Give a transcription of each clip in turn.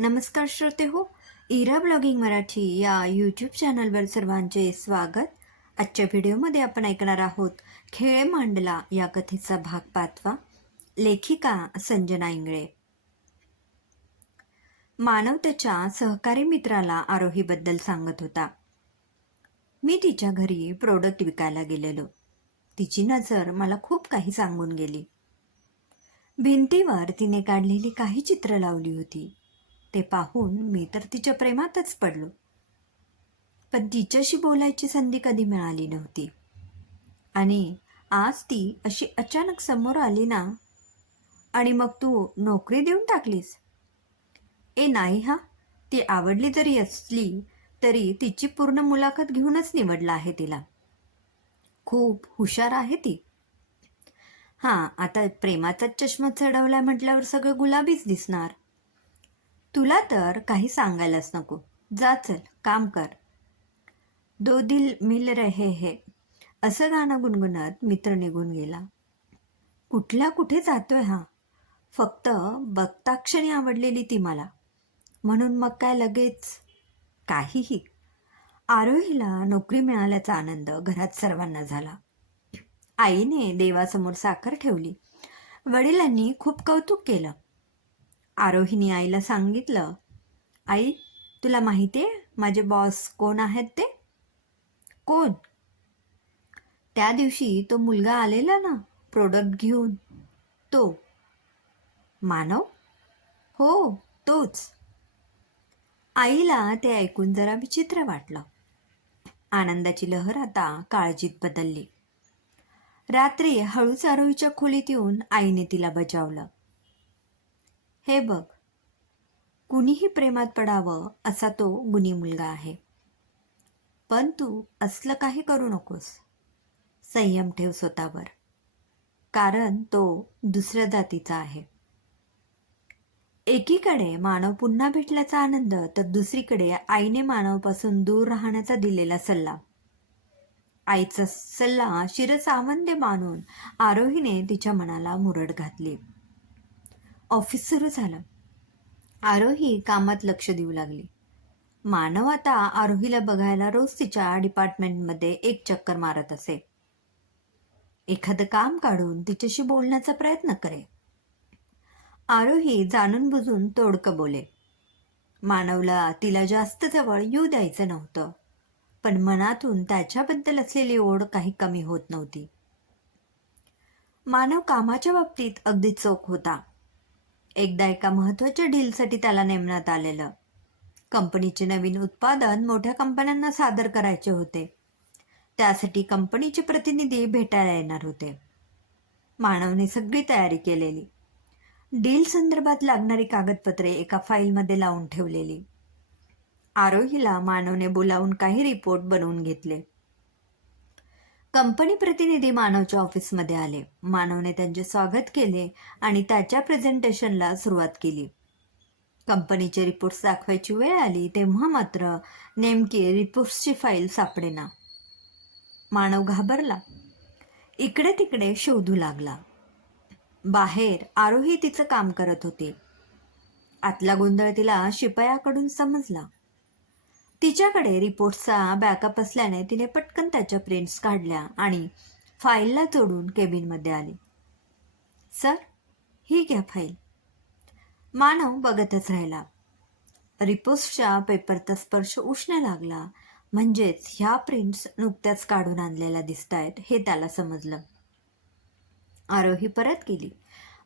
नमस्कार श्रोते हो. इरा ब्लॉगिंग मराठी या यूट्यूब चॅनलवर सर्वांचे स्वागत. आजच्या व्हिडिओमध्ये आपण ऐकणार आहोत खेळ मांडला या कथेचा भाग 5. लेखिका संजना इंगळे. मानव त्याच्या सहकारी मित्राला आरोहीबद्दल सांगत होता. मी तिच्या घरी प्रोडक्ट विकायला गेलेलो. तिची नजर मला खूप काही सांगून गेली. भिंतीवर तिने काढलेली काही चित्र लावली होती. ते पाहून मी तर तिच्या प्रेमातच पडलो. पण तिच्याशी बोलायची संधी कधी मिळाली नव्हती. आणि आज ती अशी अचानक समोर आली ना. आणि मग तू नोकरी देऊन टाकलीस? नाही हा, ती आवडली जरी असली तरी तिची पूर्ण मुलाखत घेऊनच निवडला आहे तिला. खूप हुशार आहे ती. हां, आता प्रेमाचाच चष्मा चढवला म्हटल्यावर सगळं गुलाबीच दिसणार. तुला तर काही सांगायलाच नको. जा चल, काम कर. दो दिल मिल रहे है असं गाणं गुणगुणत मित्र निघून गेला. कुठल्या कुठे जातोय हा. फक्त बघता क्षणी आवडलेली ती मला, म्हणून मग काय लगेच काहीही. आरोहीला नोकरी मिळाल्याचा आनंद घरात सर्वांना झाला. आईने देवासमोर साखर ठेवली. वडिलांनी खूप कौतुक केलं. आरोहीने आईला सांगितलं, आई, तुला माहिती आहे माझे बॉस कोण आहेत ते? कोण? त्या दिवशी तो मुलगा आलेला ना प्रोडक्ट घेऊन, तो. मानव? हो, तोच. आईला ते ऐकून जरा विचित्र वाटलं. आनंदाची लहर आता काळजीत बदलली. रात्री हळूच आरोहीच्या खोलीत येऊन आईने तिला बजावलं. हे बघ, कुणीही प्रेमात पडावं असा तो गुणी मुलगा आहे. पण तू असलं काही करू नकोस. संयम ठेव स्वतःवर, कारण तो दुसऱ्या जातीचा आहे. एकीकडे मानव पुन्हा भेटल्याचा आनंद, तर दुसरीकडे आईने मानवपासून दूर राहण्याचा दिलेला सल्ला. आईचा सल्ला शिरसावंदे मानून आरोहीने तिच्या मनाला मुरड घातली. ऑफिस सुरू झालं. आरोही कामात लक्ष देऊ लागली. मानव आता आरोहीला बघायला रोज तिच्या डिपार्टमेंटमध्ये एक चक्कर मारत असे. एखादं काम काढून तिच्याशी बोलण्याचा प्रयत्न करे. आरोही जाणून बुजून तोडकं बोले. मानवला तिला जास्त जवळ येऊ द्यायचं नव्हतं, पण मनातून त्याच्याबद्दल असलेली ओढ काही कमी होत नव्हती. मानव कामाच्या बाबतीत अगदी चोख होता. एकदा एका महत्त्वाच्या डीलसाठी त्याला नेमण्यात आलेलं. कंपनीचे नवीन उत्पादन मोठ्या कंपन्यांना सादर करायचे होते. त्यासाठी कंपनीचे प्रतिनिधी भेटायला येणार होते. मानवने सगळी तयारी केलेली. डील संदर्भात लागणारी कागदपत्रे एका फाईलमध्ये लावून ठेवलेली. आरोहीला मानवने बोलावून काही रिपोर्ट बनवून घेतले. कंपनी प्रतिनिधी मानवच्या ऑफिसमध्ये आले. मानवने त्यांचे स्वागत केले आणि त्याच्या प्रेझेंटेशनला सुरुवात केली. कंपनीचे रिपोर्ट्स दाखवायची वेळ आली तेव्हा मात्र नेमकी रिपोर्ट्सची फाईल सापडेना. मानव घाबरला. इकडे तिकडे शोधू लागला. बाहेर आरोही तिचं काम करत होती. आतला गोंधळ तिला शिपायाकडून समजला. तिच्याकडे रिपोर्ट्सचा बॅकअप असल्याने तिने पटकन त्याच्या प्रिंट्स काढल्या आणि फाईलला जोडून केबिनमध्ये आली. सर, ही घ्या फाईल. मानव बघतच राहिला. रिपोर्ट्सच्या पेपरचा स्पर्श उष्ण लागला. म्हणजेच ह्या प्रिंट्स नुकत्याच काढून आणलेल्या दिसतायत हे त्याला समजलं. आरोही परत गेली.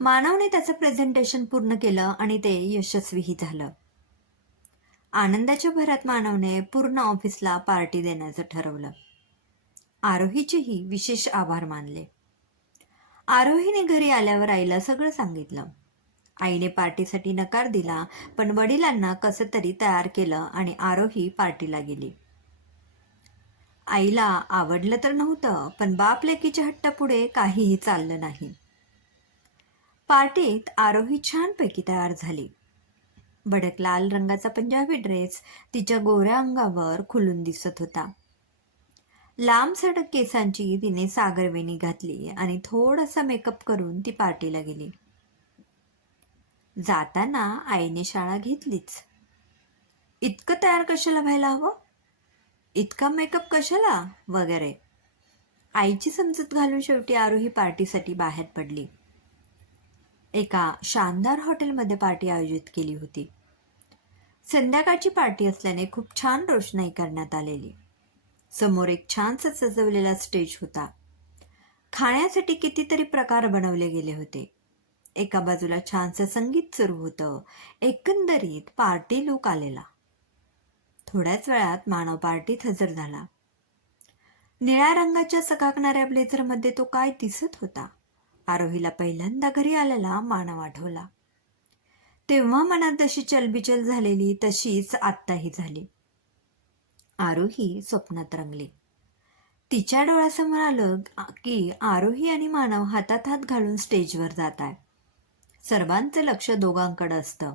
मानवने त्याचं प्रेझेंटेशन पूर्ण केलं आणि ते यशस्वीही झालं. आनंदाच्या भरात मानवने पूर्ण ऑफिसला पार्टी देण्याचं ठरवलं. आरोहीचेही विशेष आभार मानले. आरोहीने घरी आल्यावर आईला सगळं सांगितलं. आईने पार्टीसाठी नकार दिला, पण वडिलांना कसं तरी तयार केलं आणि आरोही पार्टीला गेली. आईला आवडलं तर नव्हतं, पण बाप लेकीच्या हट्टापुढे काहीही चाललं नाही. पार्टीत आरोही छानपैकी तयार झाली. भडक लाल रंगाचा पंजाबी ड्रेस तिच्या गोऱ्या अंगावर खुलून दिसत होता. लांब सडक केसांची तिने सागरवेणी घातली आणि थोडासा मेकअप करून ती पार्टीला गेली. जाताना आईने शाळा घेतलीच. इतकं तयार कशाला व्हायला हवं, इतका मेकअप कशाला वगैरे. आईची समजूत घालून शेवटी आरोही पार्टीसाठी बाहेर पडली. एका शानदार हॉटेलमध्ये पार्टी आयोजित केली होती. संध्याकाळची पार्टी असल्याने खूप छान रोषणाई करण्यात आलेली. समोर एक छानसा सजवलेला स्टेज होता. खाण्यासाठी कितीतरी प्रकार बनवले गेले होते. एका बाजूला छानसं संगीत सुरू होतं. एकंदरीत पार्टी लूक आलेला. थोड्याच वेळात मानव पार्टीत हजर झाला. निळ्या रंगाच्या चकाकणाऱ्या ब्लेझरमध्ये तो काय दिसत होता. आरोहीला पहिल्यांदा घरी आलेला मानव आठवला. तेव्हा मनात जशी चलबिचल झालेली तशीच आत्ताही झाली. आरोही स्वप्नात रंगली. तिच्या डोळ्यासमोर आलं की आरोही आणि मानव हातात हात घालून स्टेजवर जात आहे. सर्वांचं लक्ष दोघांकडे असतं.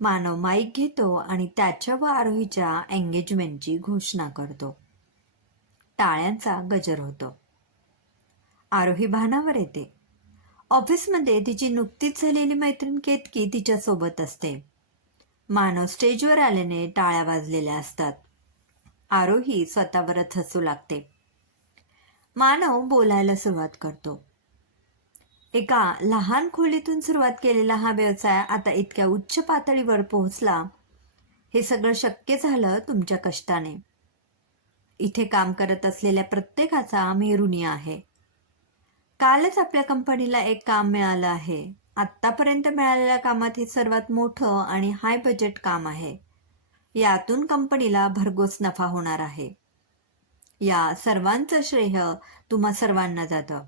मानव माईक घेतो आणि त्याच्या व आरोहीच्या एंगेजमेंटची घोषणा करतो. टाळ्यांचा गजर होतो. आरोही भानावर येते. ऑफिसमध्ये तिची नुकतीच झालेली मैत्रीण केतकी तिच्यासोबत असते. मानव स्टेजवर आल्याने टाळ्या वाजलेल्या असतात. आरोही स्वतःवरच हसू लागते. मानव बोलायला सुरुवात करतो. एका लहान खोलीतून सुरुवात केलेला हा व्यवसाय आता इतक्या उच्च पातळीवर पोहोचला. हे सगळं शक्य झालं तुमच्या कष्टाने. इथे काम करत असलेल्या प्रत्येकाचा मी ऋणी आहे. कालच आपल्या कंपनीला एक काम मिळालं आहे. आत्तापर्यंत मिळालेल्या कामात हे सर्वात मोठं आणि हाय बजेट काम आहे. यातून कंपनीला भरघोस नफा होणार आहे. या सर्वांचं श्रेय तुम्हा सर्वांना जातं.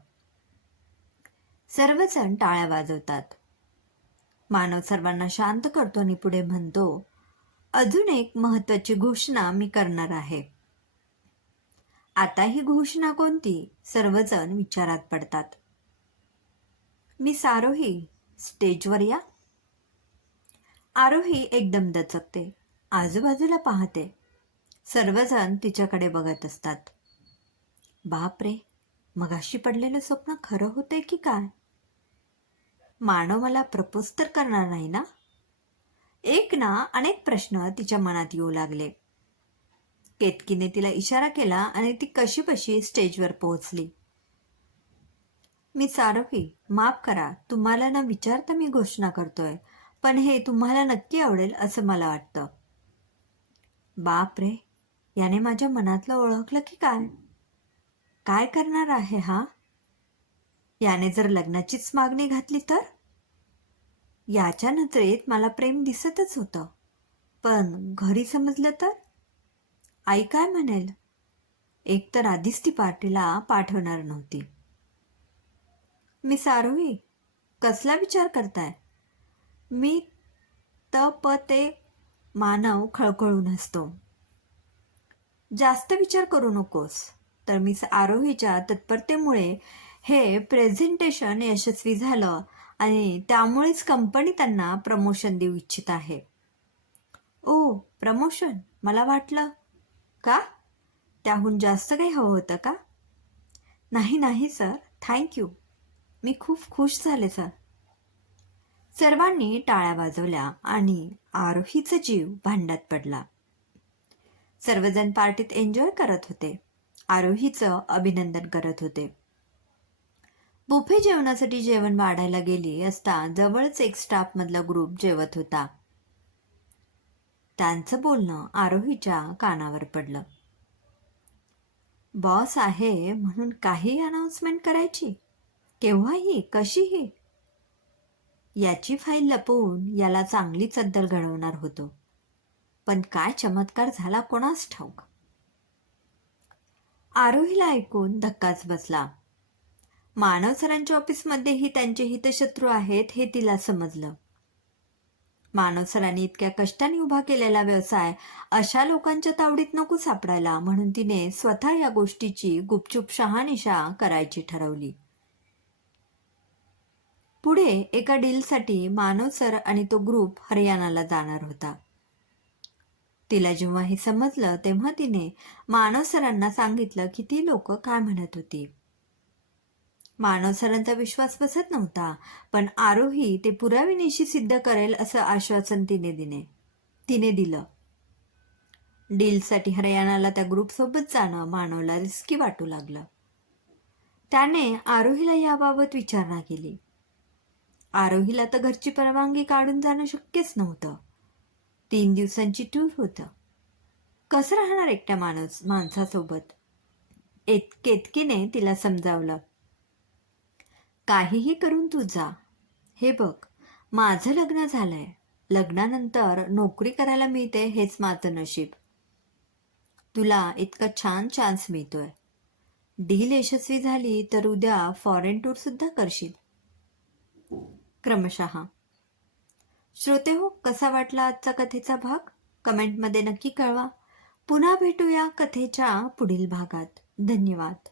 सर्वजण टाळ्या वाजवतात. मानव सर्वांना शांत करतो आणि पुढे म्हणतो, अजून एक महत्त्वाची घोषणा मी करणार आहे. आता ही घोषणा कोणती? सर्वजण विचारात पडतात. मिस आरोही, स्टेजवर या. आरोही एकदम दचकते. आजूबाजूला पाहते. सर्वजण तिच्याकडे बघत असतात. बापरे, मगाशी पडलेलं स्वप्न खरं होतंय की काय? मानव मला प्रपोज तर करणार नाही ना? एक ना अनेक प्रश्न तिच्या मनात येऊ लागले. केतकीने तिला इशारा केला आणि ती कशीबशी स्टेजवर पोहोचली. मिस आरोही, माफ करा, तुम्हाला न विचारता मी घोषणा करतोय, पण हे तुम्हाला नक्की आवडेल असं मला वाटतं. बाप रे, याने माझ्या मनातलं ओळखलं की काय? काय करणार आहे हा? याने जर लग्नाचीच मागणी घातली तर? याच्या नजरेत मला प्रेम दिसतच होतं, पण घरी समजलं तर? आई काय म्हणेल? एकतर आधीच ती पार्टीला पाठवणार नव्हती. मिस आरोही, कसला विचार करताय? मी ते मानव खळखळून हसतो. जास्त विचार करू नकोस. तर मिस आरोहीच्या तत्परतेमुळे हे प्रेझेंटेशन यशस्वी झालं आणि त्यामुळेच कंपनी त्यांना प्रमोशन देऊ इच्छित आहे. ओ, प्रमोशन? मला वाटलं. का? त्याहून जास्त काही हवं होतं का? नाही नाही सर, थँक्यू. मी खूप खुश झाले सर. सर्वांनी टाळ्या वाजवल्या आणि आरोहीचा जीव भांड्यात पडला. सर्वजण पार्टीत एन्जॉय करत होते. आरोहीचं अभिनंदन करत होते. बुफे जेवणासाठी जेवण वाढायला गेली असता जवळच एक स्टाफमधला ग्रुप जेवत होता. त्यांचं बोलणं आरोहीच्या कानावर पडलं. बॉस आहे म्हणून काही अनाउन्समेंट करायची? केव्हाही, कशीही? याची फाईल लपवून याला चांगलीच अद्दल घडवणार होतो. पण काय चमत्कार झाला कोणास ठाऊक. आरोहीला ऐकून धक्काच बसला. मानव सरांच्या ऑफिसमध्येही त्यांचे हितशत्रू आहेत हे तिला समजलं. मानव सरांनी इतक्या कष्टाने उभा केलेला व्यवसाय अशा लोकांच्या तावडीत नको सापडायला, म्हणून तिने स्वतः या गोष्टीची गुपचूप शहानिशा करायची ठरवली. पुढे एका डीलसाठी मानव सर आणि तो ग्रुप हरियाणाला जाणार होता. तिला जेव्हा हे समजलं तेव्हा तिने मानव सरांना सांगितलं की ती लोक काय म्हणत होती. मानव सरांचा विश्वास बसत नव्हता, पण आरोही ते पुराव्यानिशी सिद्ध करेल असं आश्वासन तिने दिलं. डीलसाठी हरियाणाला त्या ग्रुपसोबत जाणं मानवला रिस्की वाटू लागलं. त्याने आरोहीला याबाबत विचारणा केली. आरोहीला तर घरची परवानगी काढून जाणं शक्यच नव्हतं. 3 दिवसांची टूर होतं. कसं राहणार एकट्या माणसासोबत? केतकीने तिला समजावलं. काहीही करून तू जा. हे बघ, माझं लग्न झालंय. लग्नानंतर नोकरी करायला मिळते हेच माझं नशीब. तुला इतका छान चान्स मिळतोय. डील यशस्वी झाली तर उद्या फॉरेन टूर सुद्धा करशील. क्रमशः. श्रोते हो, कसा वाटला आजचा कथेचा भाग? कमेंटमध्ये नक्की कळवा. पुन्हा भेटूया कथेच्या पुढील भागात. धन्यवाद.